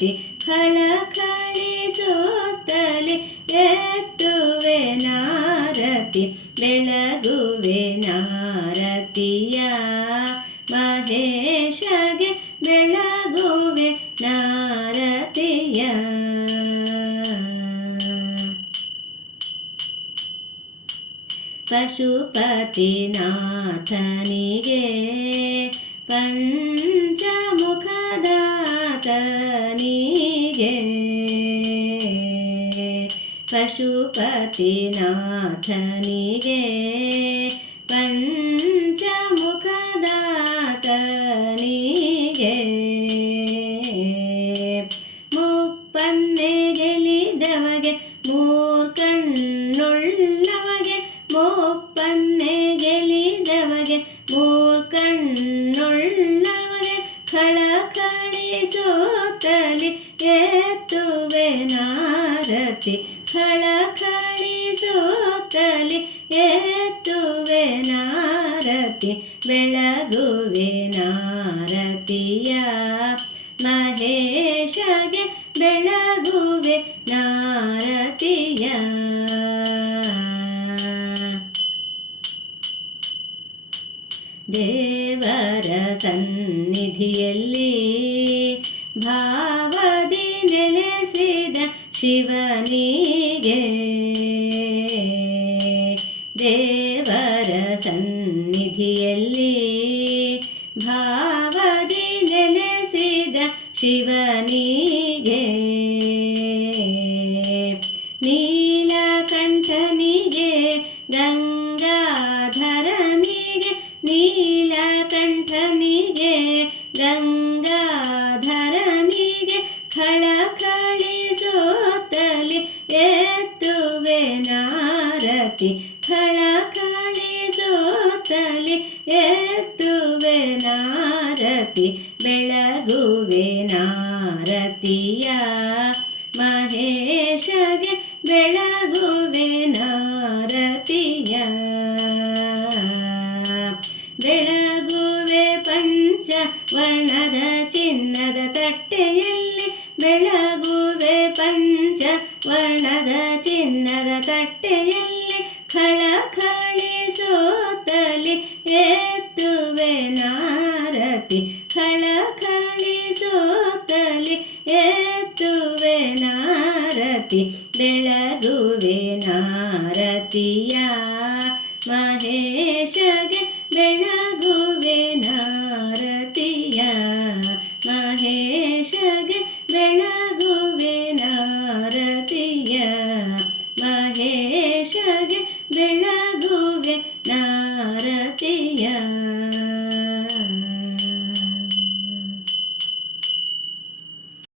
ನಾರತಿ ಖಳಖಳಿಸುತ್ತಲಿ ಎತ್ತುವೆ ನಾರತಿ ಬೆಳಗುವೆ ನಾರತಿಯ ಮಹೇಶಗೆ ಬೆಳಗುವೆ ನಾರತಿಯ. ಪಶುಪತಿನಾಥನಿಗೆ ಪಶುಪತಿನಾಥನಿಗೆ ಪಂಚಮುಖದಾತನಿಗೆ ಮುಪ್ಪನ್ನೆ ಗೆಲಿದವಗೆ ಮೂರ್ಕಣ್ಣುಳ್ಳವಗೆ ಮುಪ್ಪನ್ನೆ ಗೆಲಿದವಗೆ ಮೂರ್ಕಣ್ಣುಳ್ಳವಗೆ ಖಳಖಳಿಸುತ್ತಲಿ ಎತ್ತುವೆ ನಾರತಿ ಖಳಖಳಿಸುತ್ತಲಿ ಎತ್ತುವೆ ನಾರತಿ ಬೆಳಗುವೆ ನಾರತಿಯ ಮಹೇಶಗೆ ಬೆಳಗುವೆ ನಾರತಿಯ. ದೇವರ ಸನ್ನಿಧಿಯಲ್ಲಿ ನೆಲೆಸಿದ ಶಿವನಿಗೆ ದೇವರ ಸನ್ನಿಧಿಯಲ್ಲಿ ಭಾವದಿ ನೆಲೆಸಿದ ಶಿವನಿಗೆ ನೀಲಕಂಠನಿಗೆ ಗಂಗಾಧರನಿಗೆ ನೀಲಕಂಠನಿಗೆ ಗಂಗಾಧರನಿಗೆ ಖಳಖಳಿಸುತ್ತಲಿ ನಾರತಿ ಖಳಖಳಿಸುತ್ತಲಿ ಎತ್ತುವೆ ನಾರತಿ ಬೆಳಗುವೆ ನಾರತಿಯ ಮಹೇಶಗೆ ಬೆಳಗುವೆ ನಾರತಿಯ. ಬೆಳಗುವೆ ಪಂಚ ವರ್ಣದ ಚಿನ್ನದ ತಟ್ಟೆಯಲ್ಲಿ ಬೆಳಗುವೆ ಪಂಚ ವರ್ಣದ ಚಿನ್ನದ ತಟ್ಟೆಯಲ್ಲಿ ಆರತಿ ಬೆಳಗುವೆ ನಾರತಿಯ ಮಹೇಶಗೆ